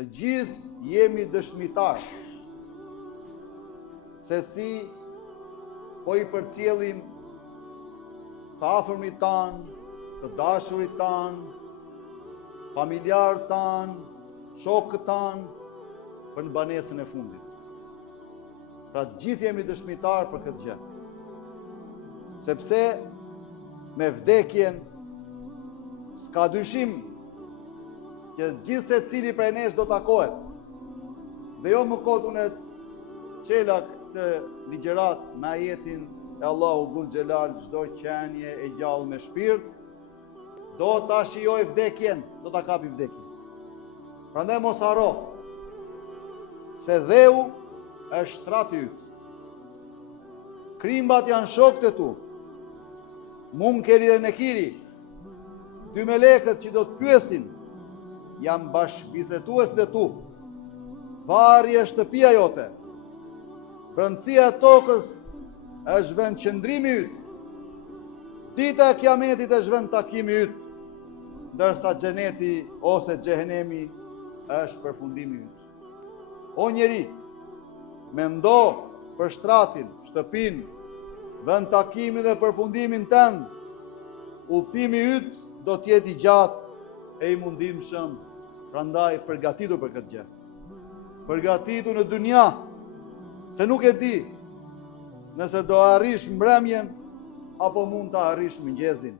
Të gjithë jemi dëshmitar se si po i përcjellim të afërmit tanë, të dashurit tanë, familjarët tanë, shokët tanë për në banesën e fundit. Pra gjithë jemi dëshmitar për këtë gjë. Sepse me vdekjen s'ka dyshim që gjithë se cili prej nesh do takohet. Dhe jo më kodun e qela këtë ligjerat me ajetin e Allahu Dhul Gjelal, çdo qenie e gjallë me shpirt, do ta shijoj vdekjen, do ta kapi vdekjen. Prandaj mos haro se dheu është shtrati yt. Krimbat janë shokët e tu. Munkeri dhe Nekiri, dy melekët që do të pyesin, janë bashkëbisetuesit e tu. Varri është shtëpia jote. Brëndësia e tokës është vend qëndrimi yt. Dita e kiametit është vend takimi yt, ndërsa xheneti ose xhehenemi është përfundimi yt. O njeri, mendo për shtratin, shtëpinë, vend takimi dhe përfundimin tënd. Udhimi yt do të jetë i gjatë e i mundimshëm. Prandaj përgatitu për këtë gjë. Përgatitu në dunja, se nuk e di nëse do arrish mbrëmjen apo mund ta arrish mëngjesin.